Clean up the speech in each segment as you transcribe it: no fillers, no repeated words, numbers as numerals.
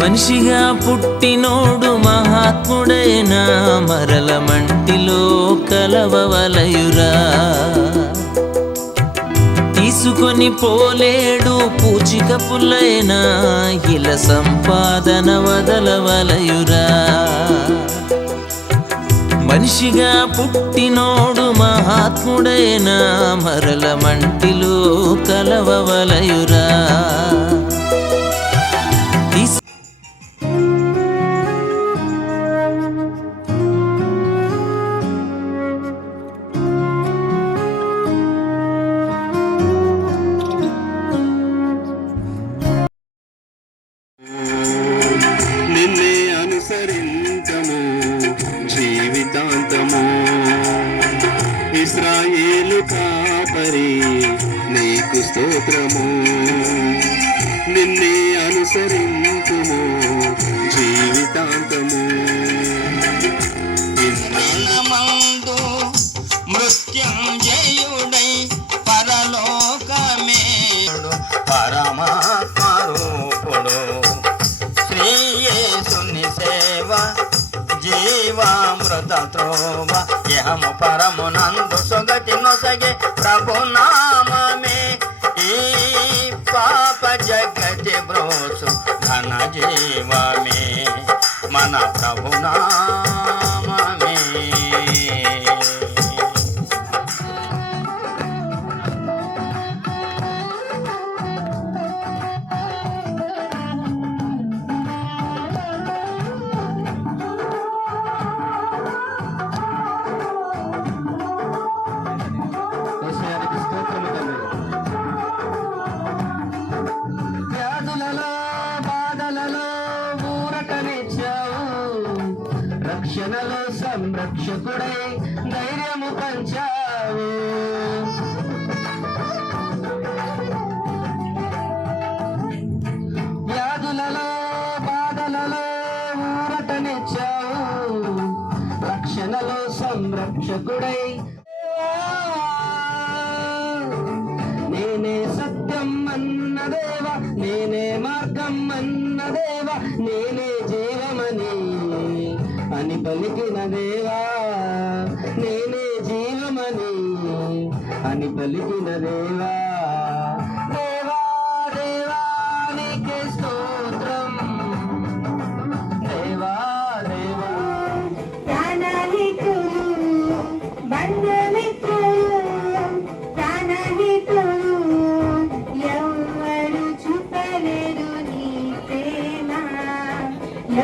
మనిషిగా పుట్టినోడు మహాత్ముడైనా మరల మంటిలో కలవవలయురా. తీసుకొని పోలేడు పూచిక పుల్లైనా ఇలా సంపాదన వదలవలయురా. మనిషిగా పుట్టినోడు మహాత్ముడైనా మరల మంటిలో కలవవలయురా. నిన్నే అనుసరించము జీవితాంతము. ఇశ్రాయేలు కాపరి నీకు స్తోత్రము. నిన్నే అనుసరించుము జీవితాంతము. మందు మృత్యుంజయుడై పరలోకమేడు పరమాత్మరూపుడు శ్రీయేసుని సేవ జీవామృత త్రోవ యహము పరమునందు సొగతి నొసగే ప్రభునామమే ఈ పాప జగతి బ్రోసు ఘన జీవమే మన ప్రభునామమే. వ్యాధులలో బాధలలో ఊరటనిచ్చావు, రక్షణలో సంరక్షకుడై ధైర్యము పంచావు. వ్యాధులలో బాధలలో ఊరటనిచ్చావు, రక్షణలో సంరక్షకుడై నేనే సత్యం అన్న దేవ, నేనే మార్గం అన్న దేవ, నేనే జీవమని అని పలికిన దేవా, నేనే జీవమని అని పలికిన దేవా. దేవా దేవా నీకే స్తోత్రం, దేవా దేవా. ప్రాణహితులు బంధమిత్రులు ప్రాణహితులు ఎవ్వరు చూపలేరు నీ ప్రేమ,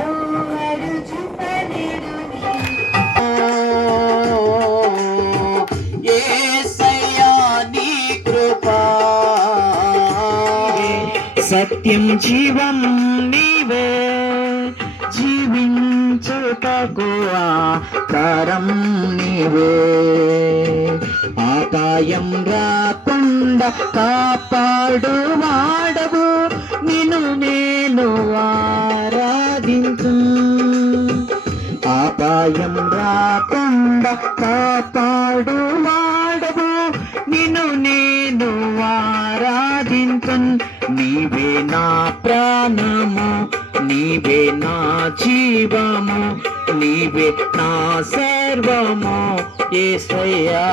ఎవ్వరు చూపలేరు నీ యేసయ్యా నీ కృపా, సత్యం జీవం నీవే, జీవించుటకు ఆకారం నీవే. ఆపాయం రాకుండా కాపాడు వాడవు, నిన్ను నేను ఆరాధించు. ఆపాయం రాకుండా కాపాడు వాడవు, నిన్ను నేను ఆరాధించన్. నీవే నా ప్రాణము, నీవే నా జీవము, నీవే నా సర్వము యేసయ్యా.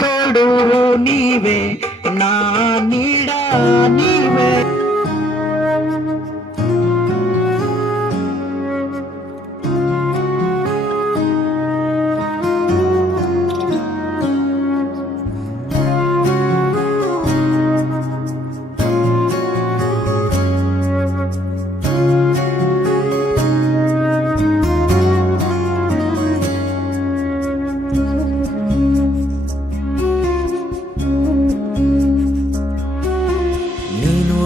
తోడువు నీవే, నా నీడ నీవే. నేను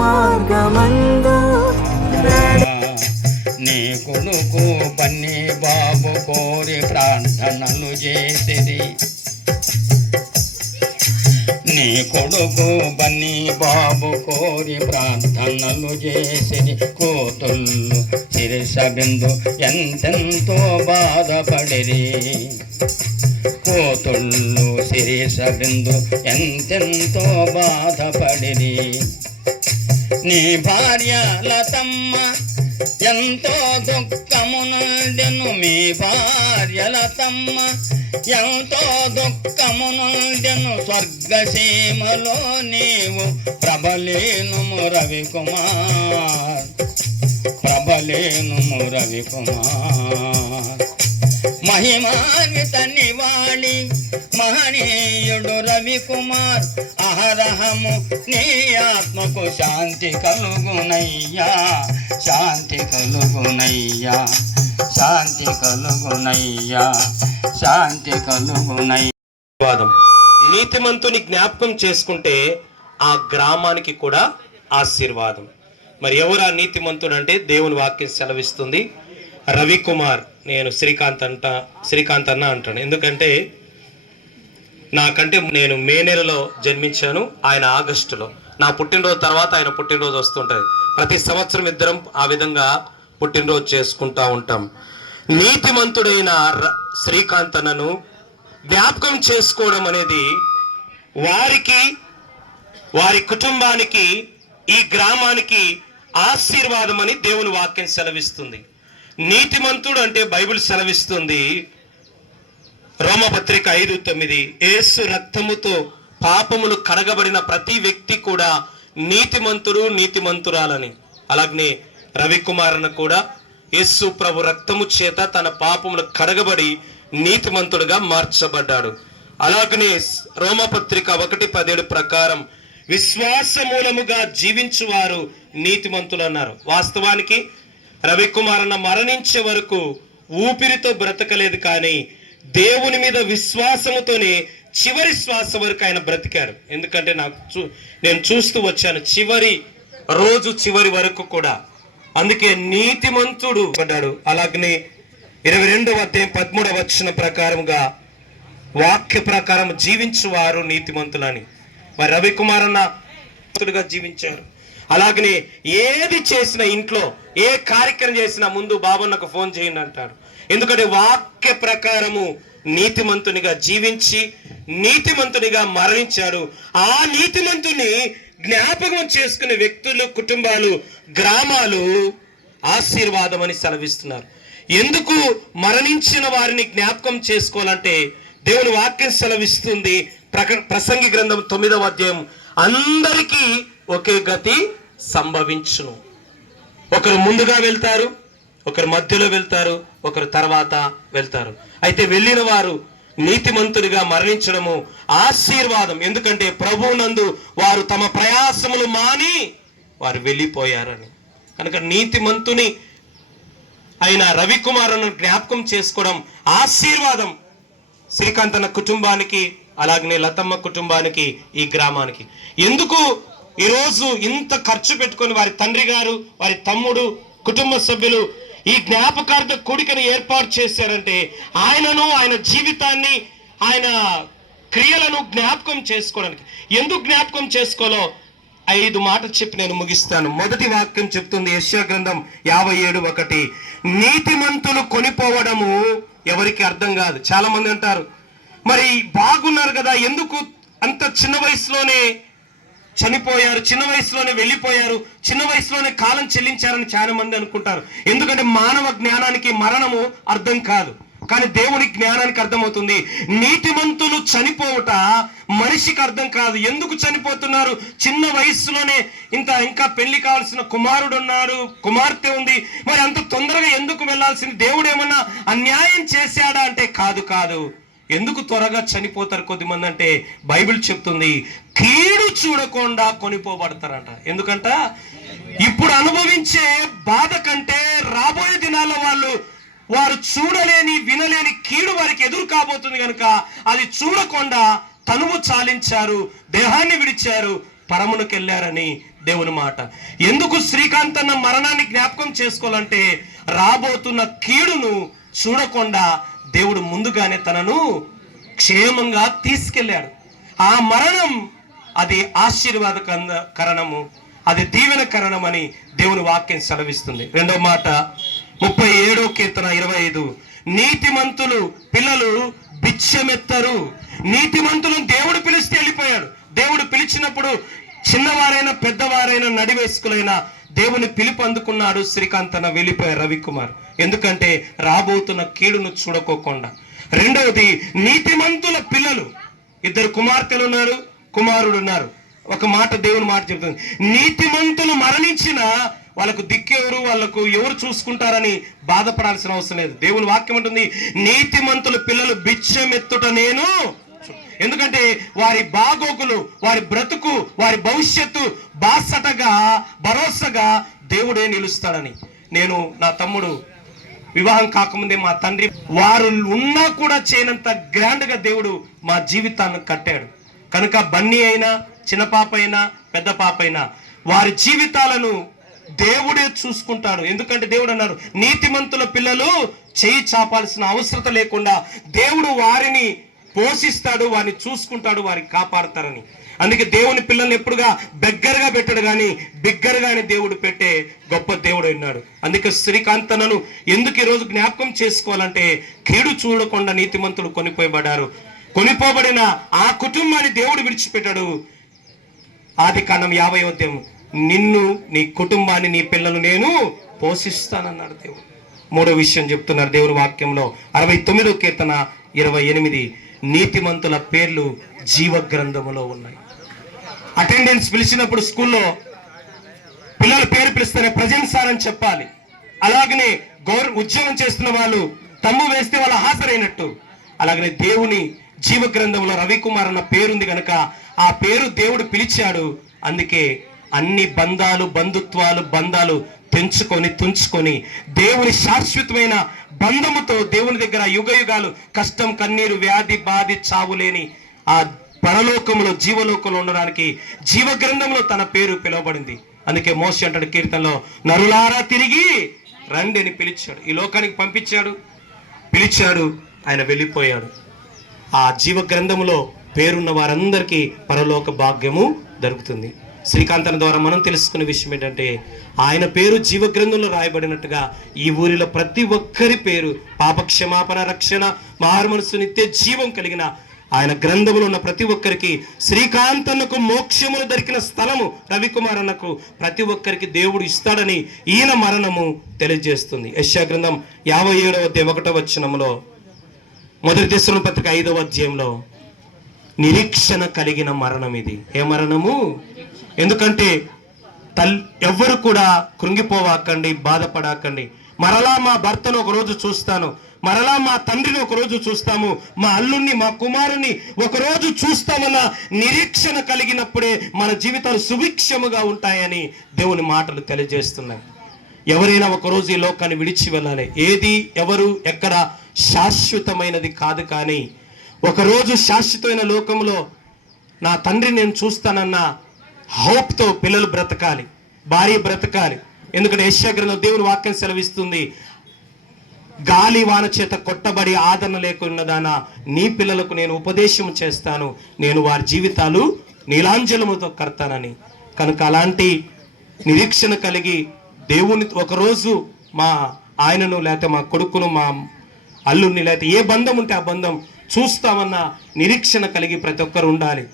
మార్గమందు నీ కొడుకు బన్నీ బాబు కోరి ప్రార్థనలు చేసిరి. నీ కొడుకు బన్నీ బాబు కోరి ప్రార్థనలు చేసిరి. కూతుళ్ళు శిరస బిందు ఎంతెంతో బాధపడిరి. కూతుళ్ళు శిరస బిందు ఎంతెంతో బాధపడిరి. నీ భార్య లతమ్మ ఎంతో దుఃఖమునుండెను. మీ భార్య లతమ్మ ఎంతో దుఃఖమునుండెను. స్వర్గసీమలో నీవు ప్రబలేనుము రవికుమార్, ప్రబలేనుము రవికుమార్. మహిమాన్విత నివాళి మహనీయుడు రవికుమార్. అహరహము నీ ఆత్మకు శాంతి కలుగునయ్యా, శాంతి కలుగునయ్యా, శాంతి కలుగునయ్యా, శాంతి కలుగునయ్యా. నీతిమంతుని జ్ఞాపకం చేసుకుంటే ఆ గ్రామానికి కూడా ఆశీర్వాదం. మరి ఎవరు ఆ నీతిమంతుడు అంటే దేవుని వాక్యం సెలవిస్తుంది. రవికుమార్, నేను శ్రీకాంత్ అన్న అంటాను. ఎందుకంటే నాకంటే నేను మే నెలలో జన్మించాను, ఆయన ఆగస్టులో. నా పుట్టినరోజు తర్వాత ఆయన పుట్టినరోజు వస్తుంటుంది. ప్రతి సంవత్సరం ఇద్దరం ఆ విధంగా పుట్టినరోజు చేసుకుంటూ ఉంటాం. నీతిమంతుడైన శ్రీకాంత్ అన్నను జ్ఞాపకం చేసుకోవడం అనేది వారికి, వారి కుటుంబానికి, ఈ గ్రామానికి ఆశీర్వాదం అని దేవుని వాక్యం సెలవిస్తుంది. నీతిమంతుడు అంటే బైబిల్ సెలవిస్తుంది రోమపత్రిక 5:9, యేసు రక్తముతో పాపములు కడగబడిన ప్రతి వ్యక్తి కూడా నీతిమంతుడు, నీతిమంతురాలని. అలాగనే రవికుమారను కూడా యేసు ప్రభు రక్తము చేత తన పాపములు కడగబడి నీతిమంతుడుగా మార్చబడ్డాడు. అలాగనే రోమపత్రిక 1:17 ప్రకారం విశ్వాస మూలముగా జీవించువారు నీతిమంతులు అన్నారు. వాస్తవానికి రవికుమారన్న మరణించే వరకు ఊపిరితో బ్రతకలేదు, కానీ దేవుని మీద విశ్వాసముతోనే చివరి శ్వాస వరకు ఆయన బ్రతికారు. ఎందుకంటే నేను చూస్తూ వచ్చాను చివరి రోజు, చివరి వరకు కూడా. అందుకే నీతిమంతుడు పడ్డాడు. అలాగనే 22వ అధ్యాయం 13వ వచనం ప్రకారముగా వాక్య ప్రకారం జీవించువారు నీతిమంతులని. మరి రవికుమారన్న జీవించారు. అలాగనే ఏది చేసినా, ఇంట్లో ఏ కార్యక్రమం చేసినా ముందు బాబన్నకు ఫోన్ చేయండి అంటారు. ఎందుకంటే వాక్య ప్రకారము నీతిమంతునిగా జీవించి నీతిమంతునిగా మరణించాడు. ఆ నీతిమంతుని జ్ఞాపకం చేసుకునే వ్యక్తులు, కుటుంబాలు, గ్రామాలు ఆశీర్వాదం అని సెలవిస్తున్నారు. ఎందుకు మరణించిన వారిని జ్ఞాపకం చేసుకోవాలంటే దేవుని వాక్యం సెలవిస్తుంది. ప్రసంగి గ్రంథం 9వ అధ్యాయం, అందరికీ ఒకే గతి సంభవించును. ఒకరు ముందుగా వెళ్తారు, ఒకరు మధ్యలో వెళ్తారు, ఒకరు తర్వాత వెళ్తారు. అయితే వెళ్ళిన వారు నీతిమంతుడిగా మరణించడము ఆశీర్వాదం. ఎందుకంటే ప్రభువునందు వారు తమ ప్రయాసములు మాని వారు వెళ్ళిపోయారని. కనుక నీతిమంతుని అయిన రవికుమారను జ్ఞాపకం చేసుకోవడం ఆశీర్వాదం శ్రీకాంతన్న కుటుంబానికి, అలాగనే లతమ్మ కుటుంబానికి, ఈ గ్రామానికి. ఎందుకు ఈరోజు ఇంత ఖర్చు పెట్టుకొని వారి తండ్రి గారు, వారి తమ్ముడు, కుటుంబ సభ్యులు ఈ జ్ఞాపకార్థ కూడికను ఏర్పాటు చేశారంటే ఆయనను, ఆయన జీవితాన్ని, ఆయన క్రియలను జ్ఞాపకం చేసుకోవడానికి. ఎందుకు జ్ఞాపకం చేసుకోవాలో 5 మాటలు చెప్పి నేను ముగిస్తాను. మొదటి వాక్యం చెప్తుంది యెషయా గ్రంథం 57:1, నీతిమంతులు కొనిపోవడము ఎవరికి అర్థం కాదు. చాలా మంది అంటారు, మరి బాగున్నారు కదా, ఎందుకు అంత చిన్న వయసులోనే చనిపోయారు, చిన్న వయసులోనే వెళ్ళిపోయారు, చిన్న వయసులోనే కాలం చెల్లించారని చాలా మంది అనుకుంటారు. ఎందుకంటే మానవ జ్ఞానానికి మరణము అర్థం కాదు, కానీ దేవుని జ్ఞానానికి అర్థమవుతుంది. నీతిమంతులు చనిపోవుట మనిషికి అర్థం కాదు. ఎందుకు చనిపోతున్నారు? చిన్న వయస్సులోనే ఇంకా పెళ్లి కావాల్సిన కుమారుడు ఉన్నారు, కుమార్తె ఉంది, మరి అంత తొందరగా ఎందుకు వెళ్ళాల్సింది? దేవుడు ఏమన్నా అన్యాయం చేశాడా అంటే కాదు. ఎందుకు త్వరగా చనిపోతారు కొద్దిమంది అంటే బైబిల్ చెప్తుంది, కీడు చూడకుండా కొనిపోబడతారంట. ఎందుకంట ఇప్పుడు అనుభవించే బాధ కంటే రాబోయే దినాల్లో వారు చూడలేని, వినలేని కీడు వారికి ఎదురు కాబోతుంది కనుక అది చూడకుండా తనువు చాలించారు, దేహాన్ని విడిచారు, పరమునకు వెళ్ళారని దేవుని మాట. ఎందుకు శ్రీకాంత్ అన్న మరణాన్ని జ్ఞాపకం చేసుకోవాలంటే రాబోతున్న కీడును చూడకుండా దేవుడు ముందుగానే తనను క్షేమంగా తీసుకెళ్ళాడు. ఆ మరణం అది ఆశీర్వాదకరణము, అది దీవెనకరణమని దేవుని వాక్యం సెలవిస్తుంది. రెండో మాట 37వ కీర్తన 25, నీతిమంతులు పిల్లలు బిచ్చమెత్తరు. నీతిమంతులను దేవుడు పిలిస్తే వెళ్ళిపోయాడు. దేవుడు పిలిచినప్పుడు చిన్నవారైనా పెద్దవారైనా నడివేసుకులైనా దేవుని పిలుపు అందుకున్నాడు. శ్రీకాంత్ అన్న వెళ్ళిపోయారు రవికుమార్, ఎందుకంటే రాబోతున్న కీడును చూడకోకుండా. రెండవది, నీతిమంతుల పిల్లలు, 2 కుమార్తెలు ఉన్నారు, కుమారుడు ఉన్నారు. ఒక మాట దేవుని మాట చెప్తుంది, నీతిమంతులు మరణించిన వాళ్ళకు దిక్కెవరు, వాళ్ళకు ఎవరు చూసుకుంటారని బాధపడాల్సిన అవసరం లేదు. దేవుని వాక్యం ఉంటుంది, నీతిమంతుల పిల్లలు బిచ్చమెత్తుట నేను. ఎందుకంటే వారి బాగోగులు, వారి బ్రతుకు, వారి భవిష్యత్తు బాసటగా భరోసాగా దేవుడే నిలుస్తాడని. నేను నా తమ్ముడు వివాహం కాకముందే మా తండ్రి వారు ఉన్నా కూడా చేయనంత గ్రాండ్ గా దేవుడు మా జీవితాన్ని కట్టాడు. కనుక బన్నీ అయినా చిన్న పాప అయినా పెద్ద పాప అయినా వారి జీవితాలను దేవుడే చూసుకుంటాడు. ఎందుకంటే దేవుడు అన్నారు, నీతిమంతుల పిల్లలు చేయి చాపాల్సిన అవసరం లేకుండా దేవుడు వారిని పోషిస్తాడు, వారిని చూసుకుంటాడు, వారిని కాపాడతారని. అందుకే దేవుని పిల్లల్ని ఎప్పుడుగా బెగ్గరగా పెట్టాడు కానీ బిగ్గరగానే దేవుడు పెట్టే గొప్ప దేవుడు ఉన్నాడు. అందుకే శ్రీకాంతనను ఎందుకు ఈరోజు జ్ఞాపకం చేసుకోవాలంటే కీడు చూడకుండా నీతిమంతులు కొనిపోయబడ్డారు. కొనిపోబడిన ఆ కుటుంబాన్ని దేవుడు విడిచిపెట్టాడు. ఆదికాండం 50వ అధ్యాయం, నిన్ను, నీ కుటుంబాన్ని, నీ పిల్లలు నేను పోషిస్తానన్నాడు దేవుడు. మూడో విషయం చెప్తున్నారు దేవుని వాక్యంలో 69వ కీర్తన 28, నీతిమంతుల పేర్లు జీవ గ్రంథములో ఉన్నాయి. అటెండెన్స్ పిలిచినప్పుడు స్కూల్లో పిల్లల పేరు పిలిస్తేనే ప్రజెంట్ సార్ అని చెప్పాలి. అలాగనే ఉద్యోగం చేస్తున్న వాళ్ళు తమ్ము వేస్తే వాళ్ళు హాజరైనట్టు. అలాగనే దేవుని జీవ గ్రంథంలో రవికుమార్ అన్న పేరుంది కనుక ఆ పేరు దేవుడు పిలిచాడు. అందుకే అన్ని బంధాలు, బంధాలు తెంచుకొని తుంచుకొని దేవుని శాశ్వతమైన బంధముతో దేవుని దగ్గర యుగయుగాలు కష్టం, కన్నీరు, వ్యాధి, బాధి, చావు లేని ఆ పరలోకంలో జీవలోకంలో ఉండడానికి జీవ గ్రంథంలో తన పేరు పిలువబడింది. అందుకే మోషే అంటాడు కీర్తనలో, నరులారా తిరిగి రండి అని పిలిచాడు. ఈ లోకానికి పంపించాడు, పిలిచాడు, ఆయన వెళ్ళిపోయాడు. ఆ జీవ గ్రంథంలో పేరున్న వారందరికీ పరలోక భాగ్యము దొరుకుతుంది. శ్రీకాంతన ద్వారా మనం తెలుసుకునే విషయం ఏంటంటే ఆయన పేరు జీవ గ్రంథంలో రాయబడినట్టుగా ఈ ఊరిలో ప్రతి ఒక్కరి పేరు పాపక్షమాపణ, రక్షణ, మారుమనసు, నిత్య జీవం కలిగిన ఆయన గ్రంథంలో ఉన్న ప్రతి ఒక్కరికి, శ్రీకాంతన్నకు మోక్షములు దొరికిన స్థలము రవికుమార్ అన్నకు ప్రతి ఒక్కరికి దేవుడు ఇస్తాడని ఈయన మరణము తెలియజేస్తుంది. యెషయా గ్రంథం 57వ అధ్యాయం 1వ వచనంలో, మొదటి దశలోని పత్రిక 5వ అధ్యాయంలో నిరీక్షణ కలిగిన మరణం ఇది. ఏ మరణము? ఎందుకంటే ఎవ్వరు కూడా కృంగిపోవాకండి, బాధపడాకండి. మరలా మా భర్తను ఒకరోజు చూస్తాను, మరలా మా తండ్రిని ఒకరోజు చూస్తాము, మా అల్లుణ్ణి, మా కుమారుని ఒకరోజు చూస్తామన్న నిరీక్షణ కలిగినప్పుడే మన జీవితాలు సుభిక్షముగా ఉంటాయని దేవుని మాటలు తెలియజేస్తున్నాయి. ఎవరైనా ఒకరోజు ఈ లోకాన్ని విడిచి వెళ్ళాలి. ఏది, ఎవరు, ఎక్కడ శాశ్వతమైనది కాదు. కానీ ఒకరోజు శాశ్వతమైన లోకంలో నా తండ్రిని నేను చూస్తానన్న హోప్తో పిల్లలు బ్రతకాలి, భార్య బ్రతకాలి. ఎందుకంటే యెషయా గ్రంథం దేవుని వాక్యం సెలవిస్తుంది, గాలి వాన చేత కొట్టబడి ఆదరణ లేకున్నదానా నీ పిల్లలకు నేను ఉపదేశం చేస్తాను, నేను వారి జీవితాలు నీలాంజలముతో కడతానని. కనుక అలాంటి నిరీక్షణ కలిగి దేవుని ఒకరోజు మా ఆయనను, లేకపోతే మా కొడుకును, మా అల్లుడిని, లేకపోతే ఏ బంధం ఉంటే ఆ బంధం చూస్తామన్న నిరీక్షణ కలిగి ప్రతి ఒక్కరు ఉండాలి.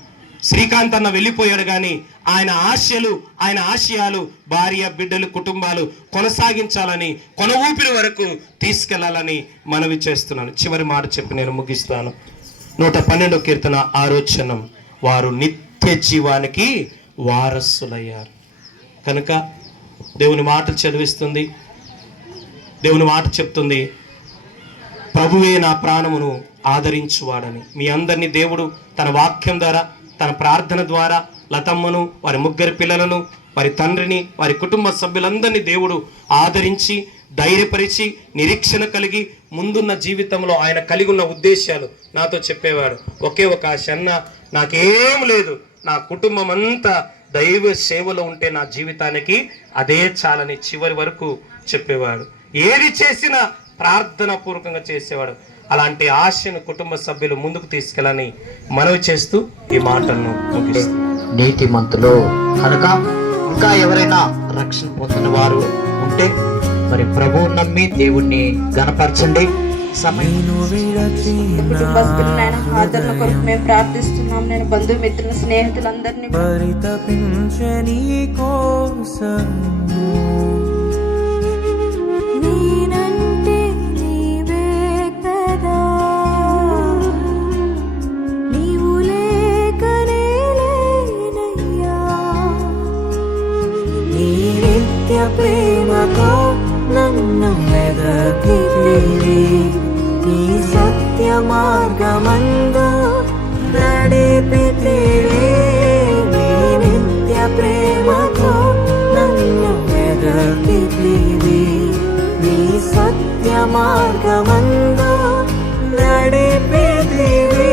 శ్రీకాంత్ అన్న వెళ్ళిపోయాడు కానీ ఆయన ఆశలు, ఆయన ఆశయాలు భార్య, బిడ్డలు, కుటుంబాలు కొనసాగించాలని, కొన ఊపిరి వరకు తీసుకెళ్లాలని మనవి చేస్తున్నాను. చివరి మాట చెప్పి నేను ముగిస్తాను. 112వ కీర్తన 6వ వచనం, వారు నిత్య జీవానికి వారసులయ్యారు. కనుక దేవుని మాట చదివిస్తుంది, దేవుని మాట చెప్తుంది, ప్రభువే నా ప్రాణమును ఆదరించువాడని. మీ అందరినీ దేవుడు తన వాక్యం ద్వారా, తన ప్రార్థన ద్వారా లతమ్మను, వారి ముగ్గురు పిల్లలను, వారి తండ్రిని, వారి కుటుంబ సభ్యులందరినీ దేవుడు ఆదరించి, ధైర్యపరిచి, నిరీక్షణ కలిగి ముందున్న జీవితంలో ఆయన కలిగి ఉన్న ఉద్దేశాలు నాతో చెప్పేవాడు. ఒకే ఒక ఆశ, అన్న నాకేం లేదు, నా కుటుంబం అంతా దైవ సేవలో ఉంటే నా జీవితానికి అదే చాలని చివరి వరకు చెప్పేవాడు. ఏది చేసినా ప్రార్థన పూర్వకంగా చేసేవాడు. అలాంటి ఆశను కుటుంబ సభ్యులు ముందుకు తీసుకెళ్ళని మనవి చేస్తూ ఈ మాటలను ముగిస్తాను. నీతిమంతులు కనుక ఇంకా ఎవరైనా రక్షణ పొందిన వారు ఉంటే మరి ప్రభువు నమ్మి దేవుణ్ణి గణపరచండి. కుటుంబస్తులు నాయన ఆదరణ కొరకు మేము ప్రార్థిస్తున్నాం. నేను బంధుమిత్రులు స్నేహితులందరినీ నేనంటే నీవే కదా, నీవు లేకనే లేనయ్యా. నీ నిత్య ప్రేమతో నన్ను వెదకితివి, నీ సత్య మార్గమందు నడిపితివి. నీ నిత్య ప్రేమతో నన్ను వెదకితివి, నీ సత్య మార్గమందు నడిపితివి.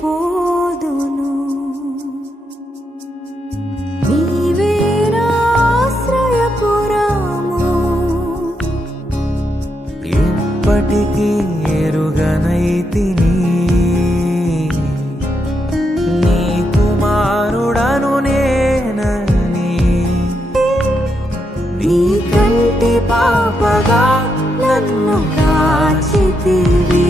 పోదును నీవే ఆశ్రయపురము, ఎప్పటికీ ఎరుగనైతిని నీ కుమారుడను నేనని. నీ కంటి పాపగా నన్ను కాచితివి,